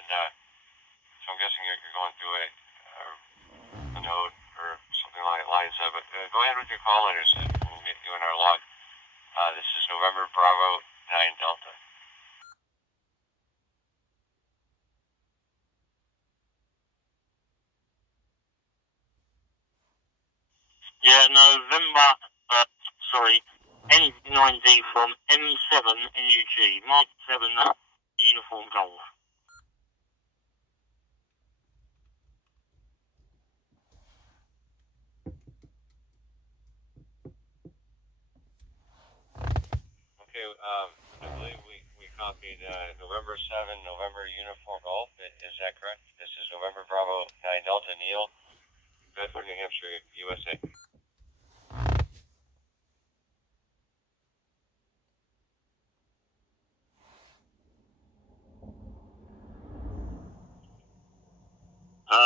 and so I'm guessing you're going through a note or something like that. But go ahead with your call letters, and we'll get you in our log. This is November Bravo 9 Delta. Yeah, November, N9D from M7 NUG, Mark 7 Uniform Golf. Okay, I believe we copied November 7, November Uniform Golf. Is that correct? This is November Bravo 9 Delta, Neil, Bedford, New Hampshire, USA.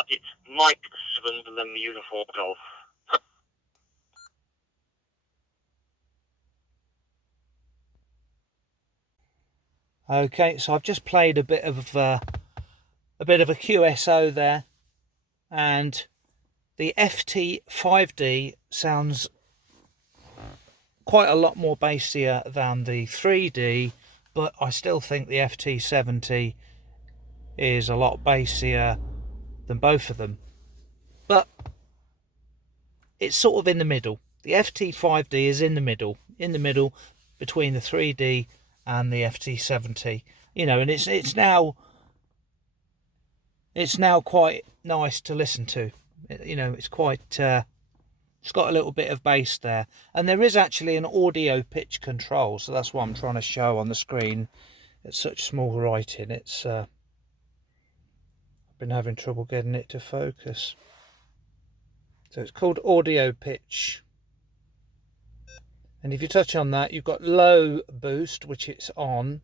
It's Mike 7 November Uniform Golf. Okay, so I've just played a bit of a QSO there, and the FT5D sounds quite a lot more bassier than the 3D, but I still think the FT70 is a lot bassier than both of them. But it's sort of in the middle. The FT5D is in the middle between the 3D and the FT70. You know, and it's now quite nice to listen to. You know, it's quite it's got a little bit of bass there, and there is actually an audio pitch control, so that's what I'm trying to show on the screen. It's such small writing. It's I've been having trouble getting it to focus. So it's called audio pitch, and if you touch on that, you've got low boost, which it's on.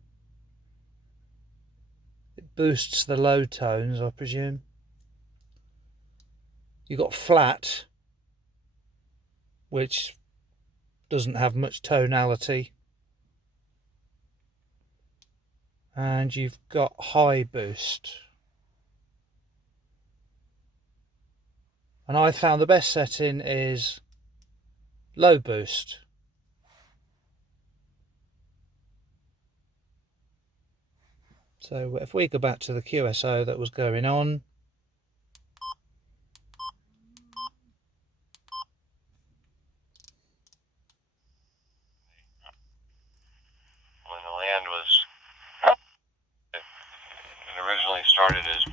It boosts the low tones, I presume. You've got flat, which doesn't have much tonality, and you've got high boost. And I found the best setting is low boost. So if we go back to the QSO that was going on, When the land was, it originally started as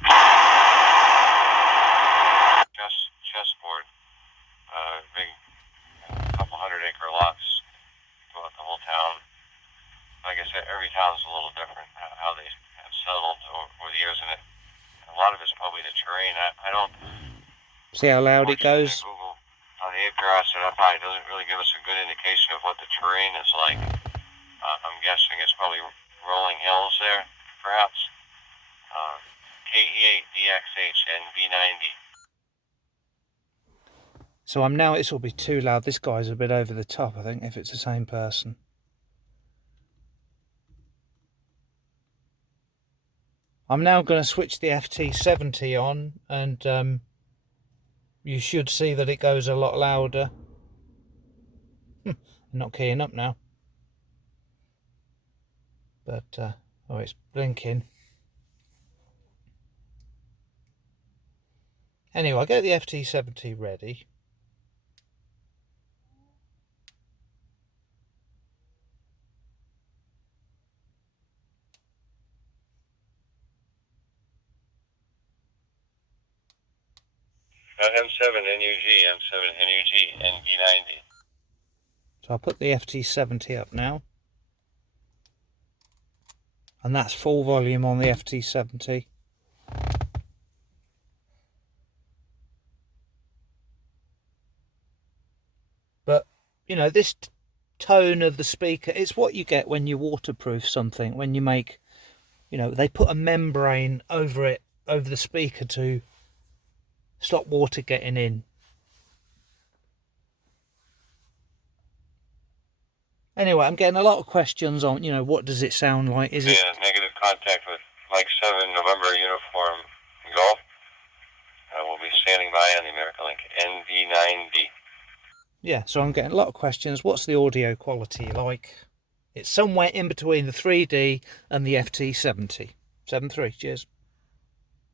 chessboard, big couple 100-acre lots throughout the whole town. Like I said, every town's a little different, how they have settled over the years, and a lot of it's probably the terrain. I don't see how loud it goes. Google on the APRS, and that probably doesn't really give us a good indication of what the terrain is like. I'm guessing it's probably rolling hills there, perhaps. KE8DXH NV90. So I'm now, this will be too loud. This guy's a bit over the top, I think, if it's the same person. I'm now going to switch the FT70 on, and you should see that it goes a lot louder. I'm not keying up now. But, oh, it's blinking. Anyway, I'll get the FT70 ready. M7 NUG NV90. So I'll put the FT70 up now. And that's full volume on the FT70. But, you know, this tone of the speaker, it's what you get when you waterproof something. When you make, you know, they put a membrane over it, over the speaker to stop water getting in. Anyway, I'm getting a lot of questions on, you know, what does it sound like? Is it negative contact with Mike 7, November uniform golf. We'll be standing by on the American Link NV9D. Yeah, so I'm getting a lot of questions. What's the audio quality like? It's somewhere in between the 3D and the FT70. 73, cheers.